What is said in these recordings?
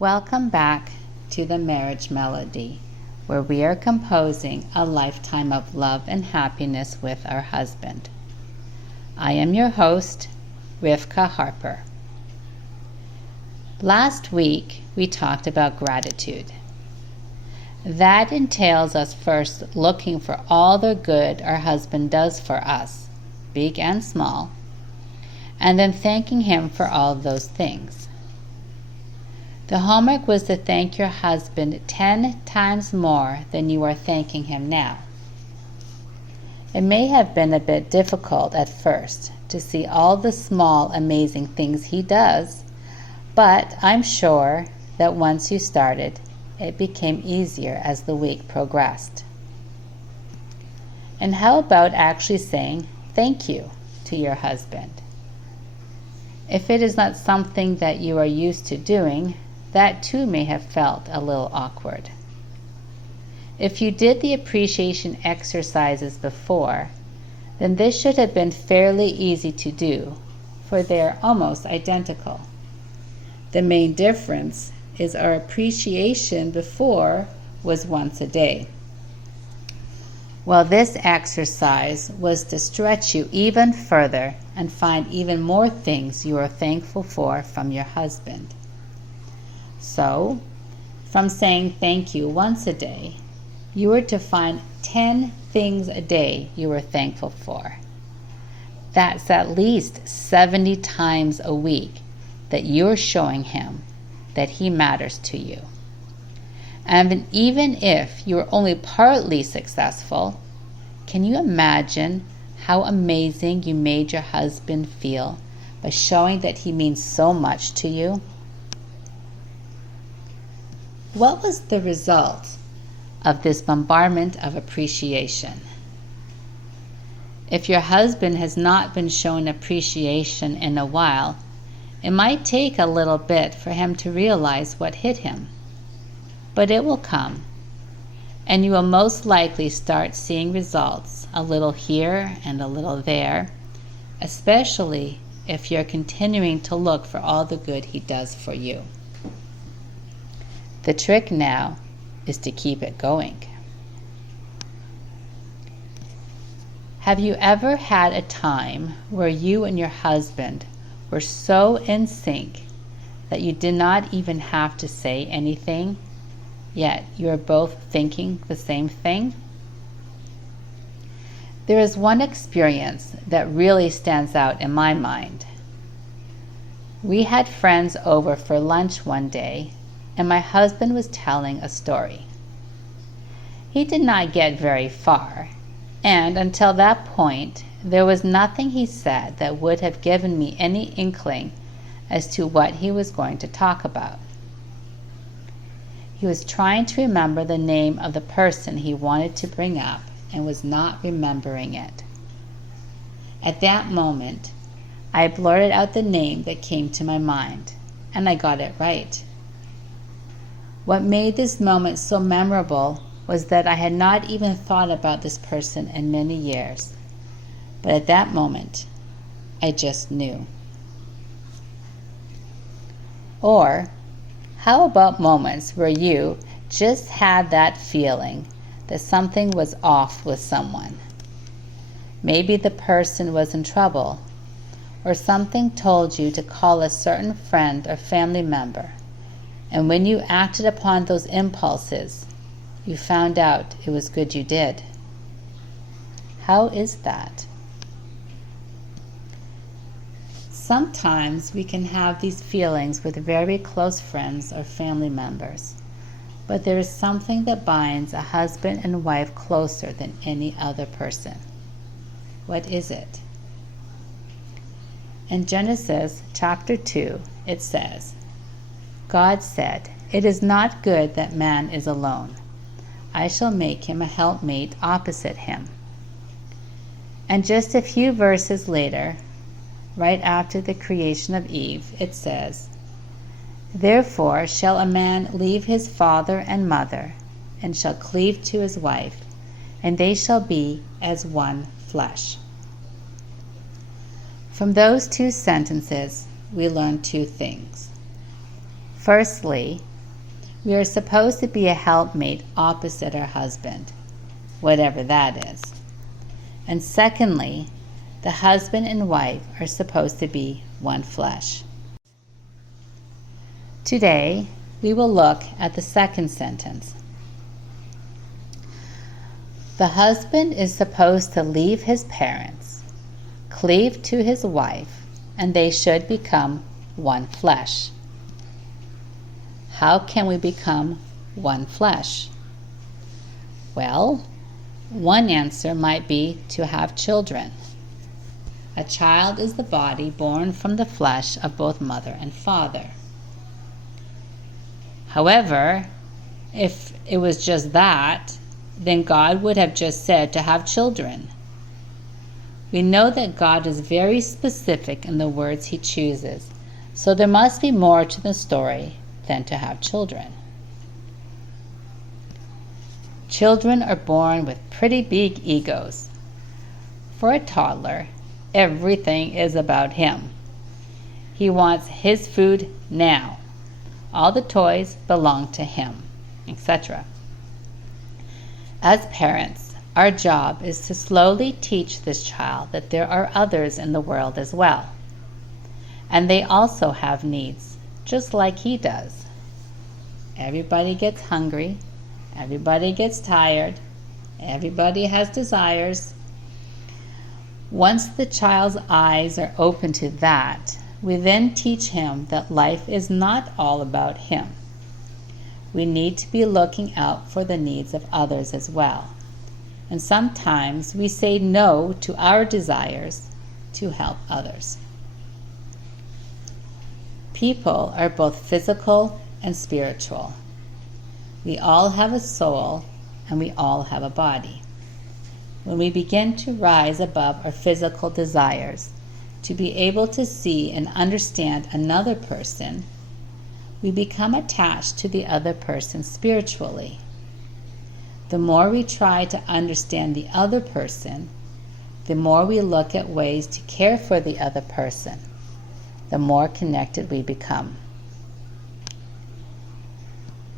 Welcome back to the Marriage Melody, where we are composing a lifetime of love and happiness with our husband. I am your host, Rivka Harper. Last week, we talked about gratitude. That entails us first looking for all the good our husband does for us, big and small, and then thanking him for all those things. The homework was to thank your husband 10 times more than you are thanking him now. It may have been a bit difficult at first to see all the small, amazing things he does, but I'm sure that once you started, it became easier as the week progressed. And how about actually saying thank you to your husband? If it is not something that you are used to doing, that too may have felt a little awkward. If you did the appreciation exercises before, then this should have been fairly easy to do, for they're almost identical. The main difference is our appreciation before was once a day. Well, this exercise was to stretch you even further and find even more things you are thankful for from your husband. So, from saying thank you once a day, you were to find 10 things a day you were thankful for. That's at least 70 times a week that you're showing him that he matters to you. And even if you're only partly successful, can you imagine how amazing you made your husband feel by showing that he means so much to you? What was the result of this bombardment of appreciation? If your husband has not been shown appreciation in a while, it might take a little bit for him to realize what hit him. But it will come, and you will most likely start seeing results a little here and a little there, especially if you're continuing to look for all the good he does for you. The trick now is to keep it going. Have you ever had a time where you and your husband were so in sync that you did not even have to say anything, yet you are both thinking the same thing? There is one experience that really stands out in my mind. We had friends over for lunch one day, and my husband was telling a story. He did not get very far, and until that point, there was nothing he said that would have given me any inkling as to what he was going to talk about. He was trying to remember the name of the person he wanted to bring up and was not remembering it. At that moment, I blurted out the name that came to my mind, and I got it right. What made this moment so memorable was that I had not even thought about this person in many years. But at that moment, I just knew. Or, how about moments where you just had that feeling that something was off with someone? Maybe the person was in trouble, or something told you to call a certain friend or family member, and when you acted upon those impulses, you found out it was good you did. How is that? Sometimes we can have these feelings with very close friends or family members, but there is something that binds a husband and wife closer than any other person. What is it? In Genesis chapter 2, it says, God said, "It is not good that man is alone. I shall make him a helpmate opposite him." And just a few verses later, right after the creation of Eve, it says, "Therefore shall a man leave his father and mother, and shall cleave to his wife, and they shall be as one flesh." From those two sentences, we learn two things. Firstly, we are supposed to be a helpmate opposite our husband, whatever that is. And secondly, the husband and wife are supposed to be one flesh. Today, we will look at the second sentence. The husband is supposed to leave his parents, cleave to his wife, and they should become one flesh. How can we become one flesh? Well, one answer might be to have children. A child is the body born from the flesh of both mother and father. However, if it was just that, then God would have just said to have children. We know that God is very specific in the words he chooses, so there must be more to the story than to have children. Children are born with pretty big egos. For a toddler, everything is about him. He wants his food now. All the toys belong to him, etc. As parents, our job is to slowly teach this child that there are others in the world as well. And they also have needs, just like he does. Everybody gets hungry. Everybody gets tired. Everybody has desires. Once the child's eyes are open to that, we then teach him that life is not all about him. We need to be looking out for the needs of others as well. And sometimes we say no to our desires to help others. People are both physical and spiritual. We all have a soul and we all have a body. When we begin to rise above our physical desires, to be able to see and understand another person, we become attached to the other person spiritually. The more we try to understand the other person, the more we look at ways to care for the other person, the more connected we become.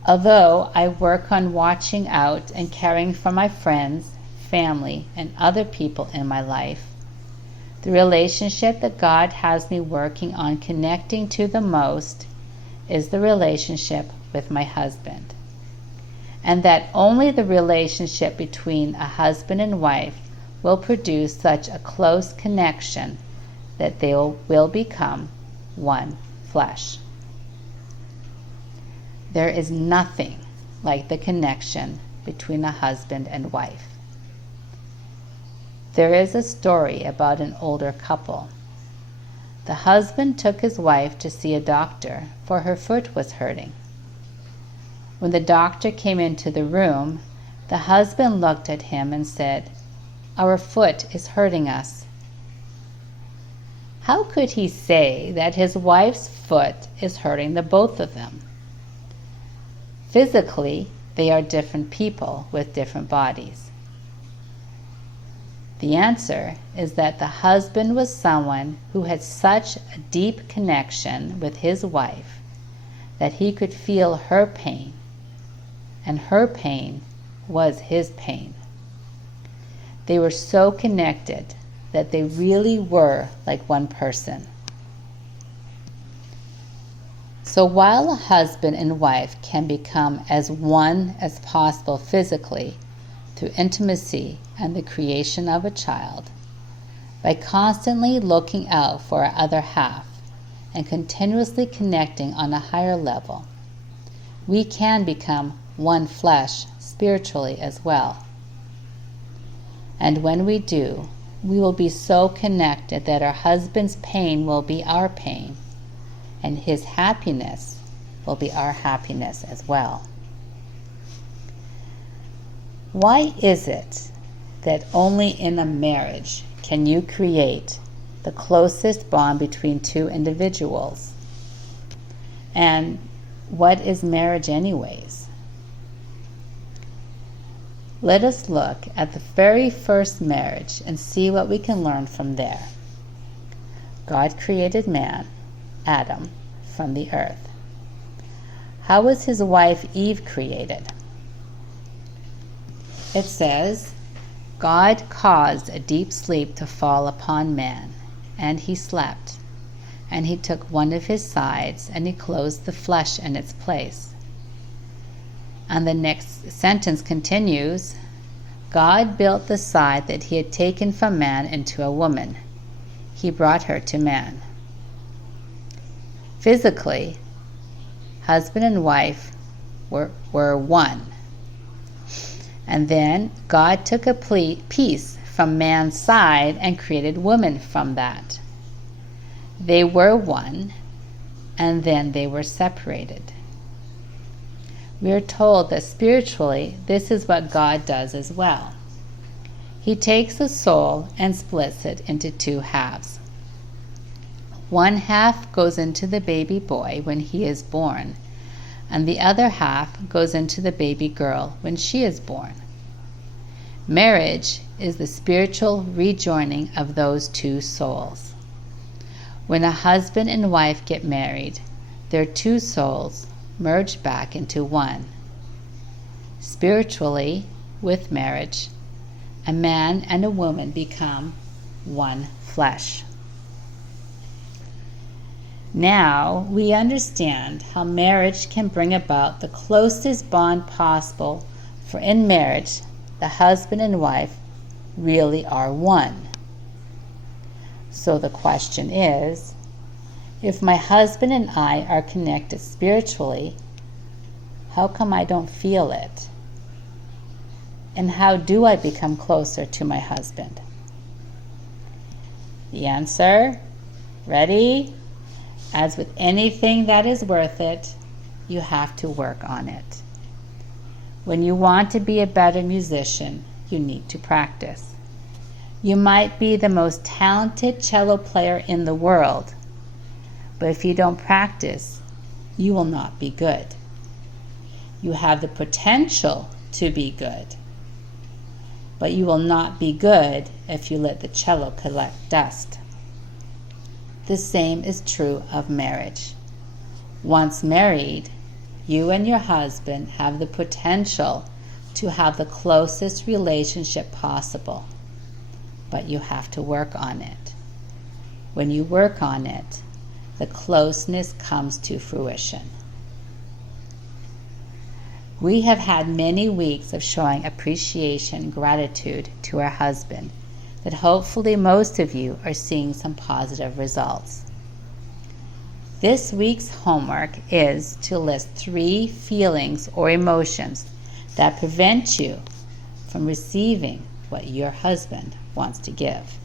Although I work on watching out and caring for my friends, family, and other people in my life, the relationship that God has me working on connecting to the most is the relationship with my husband. And that only the relationship between a husband and wife will produce such a close connection that they will become one flesh. There is nothing like the connection between a husband and wife. There is a story about an older couple. The husband took his wife to see a doctor, for her foot was hurting. When the doctor came into the room, the husband looked at him and said, "Our foot is hurting us." How could he say that his wife's foot is hurting the both of them? Physically, they are different people with different bodies. The answer is that the husband was someone who had such a deep connection with his wife that he could feel her pain, and her pain was his pain. They were so connected that they really were like one person. So while a husband and wife can become as one as possible physically through intimacy and the creation of a child, by constantly looking out for our other half and continuously connecting on a higher level, we can become one flesh spiritually as well. And when we do, we will be so connected that our husband's pain will be our pain, and his happiness will be our happiness as well. Why is it that only in a marriage can you create the closest bond between two individuals? And what is marriage anyways? Let us look at the very first marriage and see what we can learn from there. God created man, Adam, from the earth. How was his wife Eve created? It says, God caused a deep sleep to fall upon man, and he slept. And he took one of his sides, and he closed the flesh in its place. And the next sentence continues, God built the side that he had taken from man into a woman. He brought her to man. Physically, husband and wife were one. And then God took a piece from man's side and created woman from that. They were one, and then they were separated. We are told that spiritually, this is what God does as well. He takes the soul and splits it into two halves. One half goes into the baby boy when he is born, and the other half goes into the baby girl when she is born. Marriage is the spiritual rejoining of those two souls. When a husband and wife get married, their two souls merge back into one. Spiritually, with marriage, a man and a woman become one flesh. Now we understand how marriage can bring about the closest bond possible, for in marriage, the husband and wife really are one. So the question is, if my husband and I are connected spiritually, how come I don't feel it? And how do I become closer to my husband? The answer, ready? As with anything that is worth it, you have to work on it. When you want to be a better musician, you need to practice. You might be the most talented cello player in the world, but if you don't practice, you will not be good. You have the potential to be good, but you will not be good if you let the cello collect dust. The same is true of marriage. Once married, you and your husband have the potential to have the closest relationship possible, but you have to work on it. When you work on it, the closeness comes to fruition. We have had many weeks of showing appreciation and gratitude to our husband, that hopefully most of you are seeing some positive results. This week's homework is to list 3 feelings or emotions that prevent you from receiving what your husband wants to give.